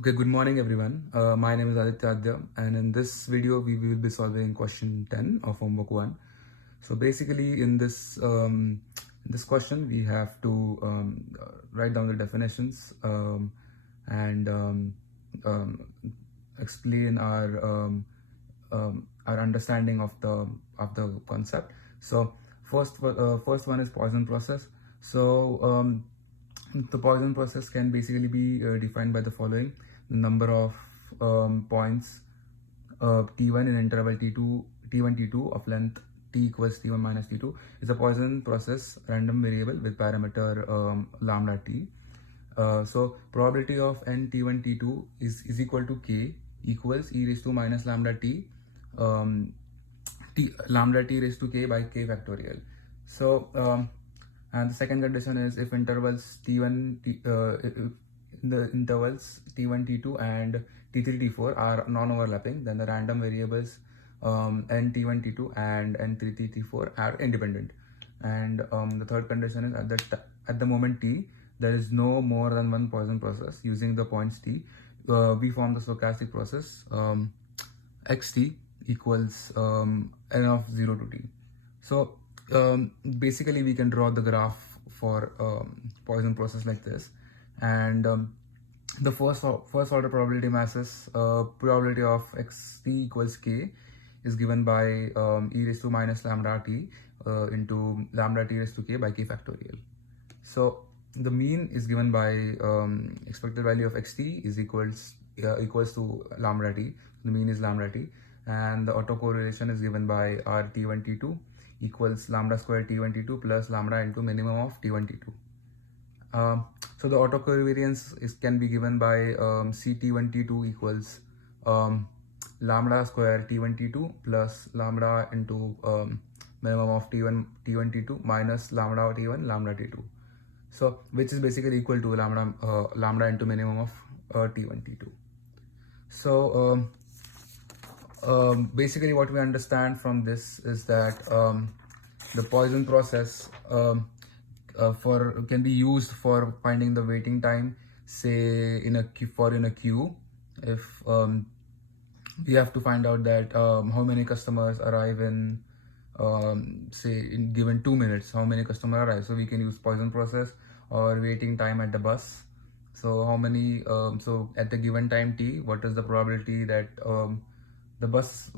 Okay, good morning everyone. My name is Aditya Adya, and in this video we will be solving question 10 of homework 1. So basically in this question we have to write down the definitions and um, explain our understanding of the concept. So first one is Poisson process. So the Poisson process can basically be defined by the following: the number of points t1 in interval t1 t2 of length t equals t1 minus t2 is a Poisson process random variable with parameter lambda t. So probability of n t1 t2 is equal to k equals e raised to minus lambda t um, lambda t raised to k by k factorial. So and the second condition is if intervals in the intervals t1 t2 and t3 t4 are non-overlapping, then the random variables n t1 t2 and n t3 t4 are independent. And the third condition is at the moment t there is no more than one Poisson process using the points t. We form the stochastic process xt equals n of 0 to t. So basically we can draw the graph for Poisson process like this. And the first order probability masses probability of xt equals k is given by e raised to minus lambda t into lambda t raised to k by k factorial. So the mean is given by expected value of xt is equals to lambda t. The mean is lambda t, and the autocorrelation is given by r t1 t2 equals lambda square t1 t2 plus lambda into minimum of t1 t2. So the autocovariance can be given by ct1 t2 equals lambda square t1 t2 plus lambda into minimum of t1 t2 minus lambda t1 lambda t2. So which is basically equal to lambda into minimum of t1 t2. So basically what we understand from this is that the Poisson process can be used for finding the waiting time, say in a queue. If we have to find out that how many customers arrive in say in given 2 minutes, how many customers arrive, so we can use Poisson process. Or waiting time at the bus, so how many so at the given time t, what is the probability that the bus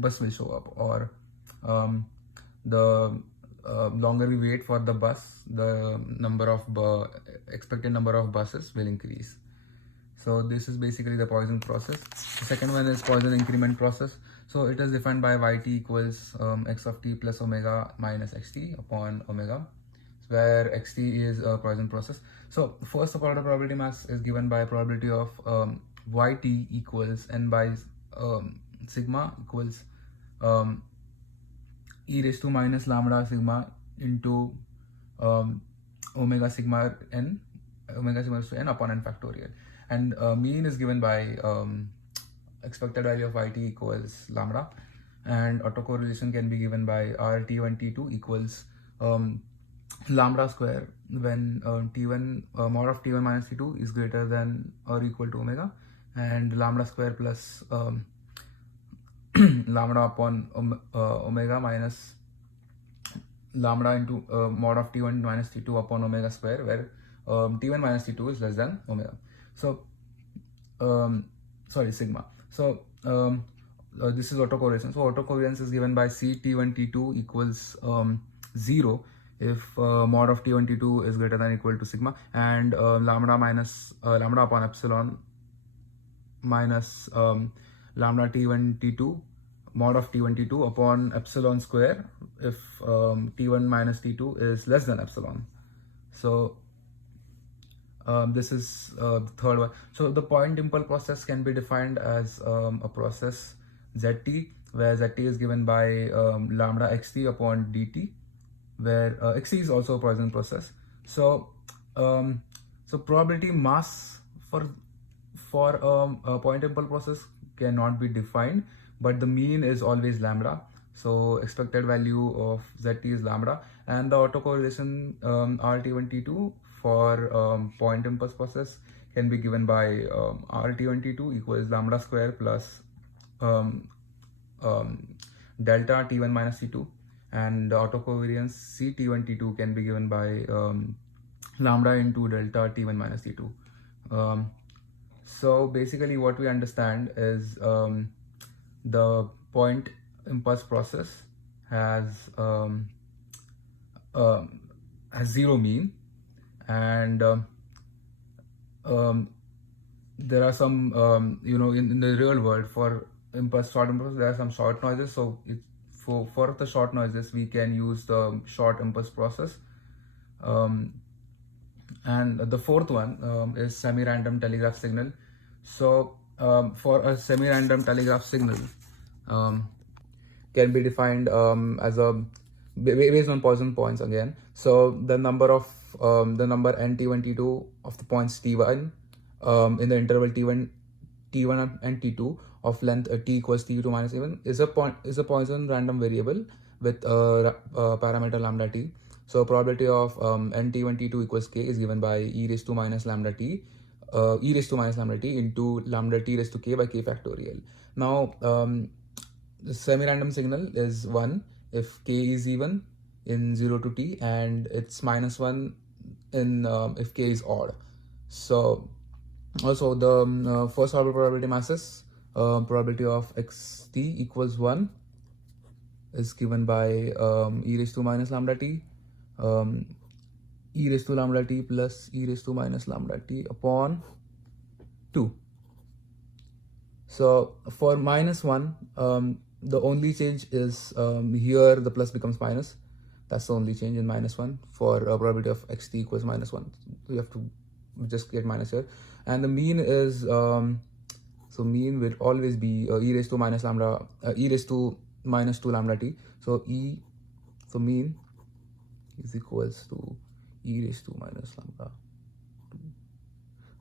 bus will show up, or the longer we wait for the bus, the expected number of buses will increase. So this is basically the Poisson process. The second one is Poisson increment process. So it is defined by yt equals x of t plus omega minus xt upon omega, where xt is a Poisson process. So first order probability mass is given by probability of yt equals n by sigma equals e raised to minus lambda sigma into omega sigma n raised to n upon n factorial. And mean is given by expected value of yt equals lambda, and autocorrelation can be given by rt1 t2 equals lambda square when t1 mod of t1 minus t2 is greater than or equal to omega, and lambda square plus lambda upon omega minus lambda into mod of t1 minus t2 upon omega square, where t1 minus t2 is less than omega. So sigma. So this is autocorrelation. So autocorrelation is given by ct1 t2 equals 0 if mod of t1 t2 is greater than or equal to sigma, and lambda upon epsilon minus lambda t1 t2 mod of t1 t2 upon epsilon square if t1 minus t2 is less than epsilon. So this is the third one. So the point impulse process can be defined as a process zt, where zt is given by lambda xt upon dt, where xt is also a Poisson process. So probability mass for a point impulse process cannot be defined, but the mean is always lambda. So expected value of zt is lambda, and the autocorrelation rt1 t2 for point impulse process can be given by RT1T2 equals lambda square plus um, delta T1 minus T2, and the autocovariance CT1T2 can be given by lambda into delta T1 minus T2. So basically what we understand is the point impulse process has zero mean, and there are some in the real world for short impulse there are some short noises. So for the short noises we can use the short impulse process. And the fourth one is semi-random telegraph signal. So for a semi-random telegraph signal can be defined as a based on Poisson points again. So the number n t1 t2 of the points t1 in the interval t1 and t2 of length t equals t2 minus t1 is a Poisson random variable with parameter lambda t. So probability of nt1 t2 equals k is given by e raised to minus lambda t into lambda t raised to k by k factorial. Now the semi-random signal is 1 if k is even in 0 to t, and it's -1 in if k is odd. So also the first order probability masses, probability of xt equals 1 is given by e raised to minus lambda t, e raised to lambda t plus e raised to minus lambda t upon 2. So for -1, the only change is here the plus becomes minus. That's the only change in -1 for probability of xt equals -1. So you have to just get minus here. And the mean is, so mean will always be e raised to minus lambda, e raised to minus 2 lambda t. So mean is equals to e raised to minus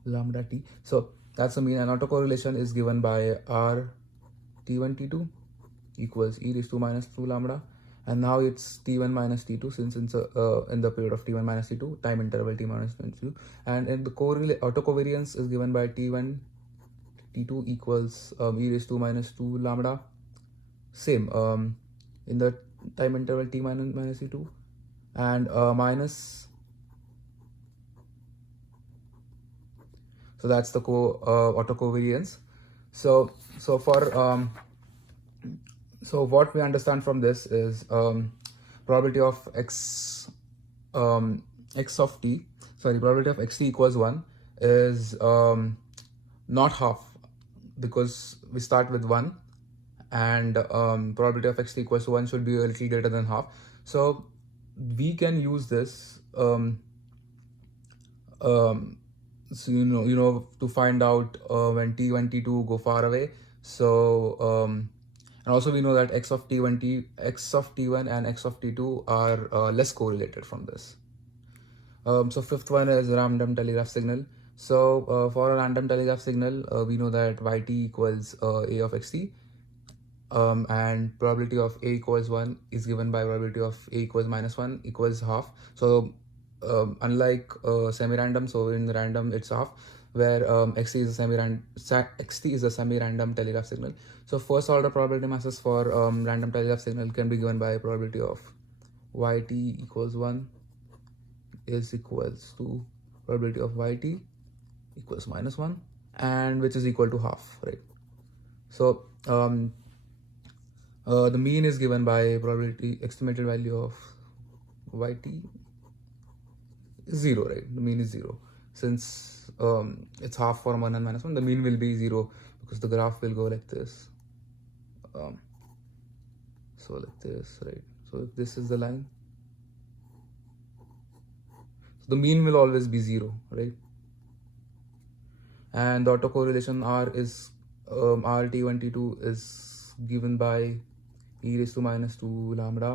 lambda t. So that's the mean, and autocorrelation is given by r t1 t2 equals e raised to minus 2 lambda, and now it's t1 minus t2 since it's in the period of t1 minus t2 time interval t minus t2, and in the autocovariance is given by t1 t2 equals e raised to minus 2 lambda, same in the time interval t minus t2, and minus. So that's the autocovariance. So for so what we understand from this is probability of probability of xt equals 1 is not half, because we start with 1, and probability of xt equals 1 should be a little greater than half. So we can use this so to find out when t1 t2 go far away. So and also we know that x of t1 and x of t2 are less correlated from this. So fifth one is random telegraph signal. So for a random telegraph signal, we know that yt equals a of xt, and probability of a equals 1 is given by probability of a equals -1 equals half. So unlike semi-random, so in the random it's half, where xt is a semi-random telegraph signal. So first order probability masses for random telegraph signal can be given by probability of yt equals 1 is equals to probability of yt equals -1, and which is equal to half, right? So the mean is given by probability estimated value of yt is 0, right? The mean is 0. Since it's half for 1 and -1, the mean will be 0 because the graph will go like this. So like this, right? So if this is the line, so the mean will always be 0, right? And the autocorrelation r is rt1 t2 is given by e raised to minus 2 lambda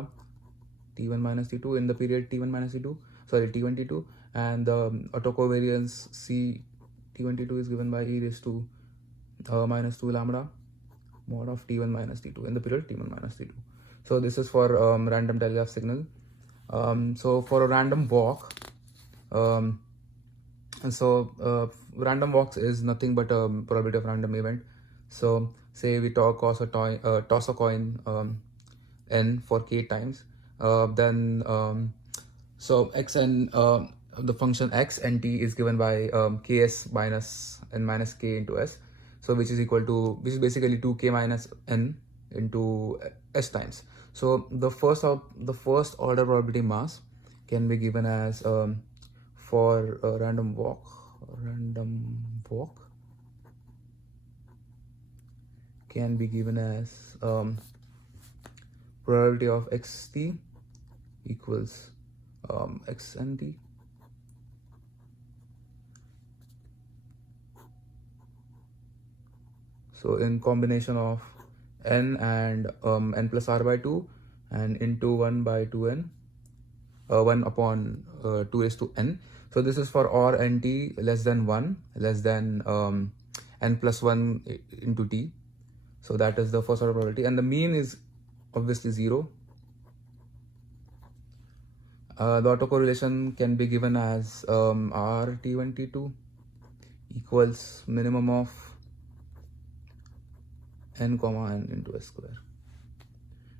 t1 minus t2 in the period t1 minus t2, t1 t2, and the autocovariance c t1 t2 is given by e raised to minus 2 lambda mod of t1 minus t2 in the period t1 minus t2. So this is for random telegraph signal. So for a random walk, And so random walks is nothing but a probability of random event. So say we toss a coin n for k times, then so xn the function x and t is given by ks minus n minus k into s, so which is basically 2k minus n into s times. So the first order probability mass can be given as for a random walk can be given as probability of xt equals x and t. So in combination of n and n plus r by 2 and into 1 by 2n, 1 upon 2 raised to n. So this is for or nt less than 1 less than n plus 1 into t. So that is the first order probability, and the mean is obviously 0. The autocorrelation can be given as r_t1 t2 equals minimum of n comma n into s square,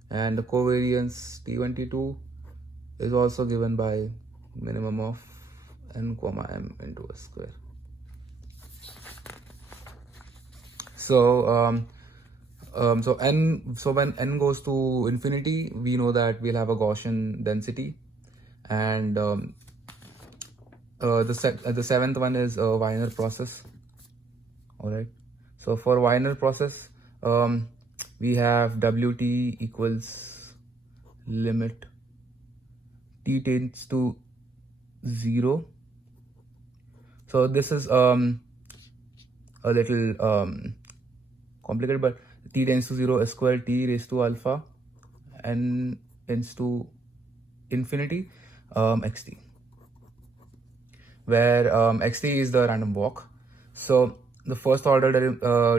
and the covariance t1 t2 is also given by minimum of n comma m into s square. So when n goes to infinity, we know that we'll have a Gaussian density, and the seventh one is a Wiener process. All right. So for Wiener process, we have Wt equals limit t tends to 0. So this is a little complicated, but t tends to 0 s square t raised to alpha n tends to infinity xt, where xt is the random walk. So the first order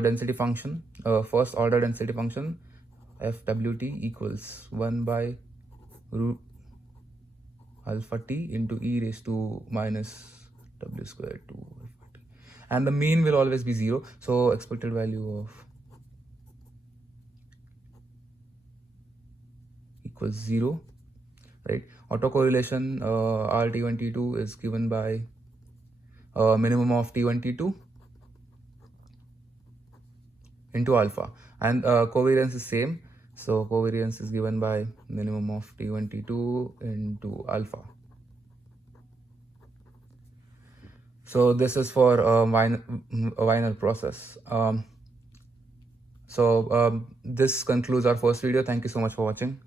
density function fwt equals 1 by root alpha t into e raised to minus w squared 2 alpha t, and the mean will always be 0. So expected value of equals 0, right? Autocorrelation r_t1 t2 is given by minimum of t1 t2 into alpha, and covariance is same. So covariance is given by minimum of t1 t2 into alpha. So this is for Wiener process. So this concludes our first video. Thank you so much for watching.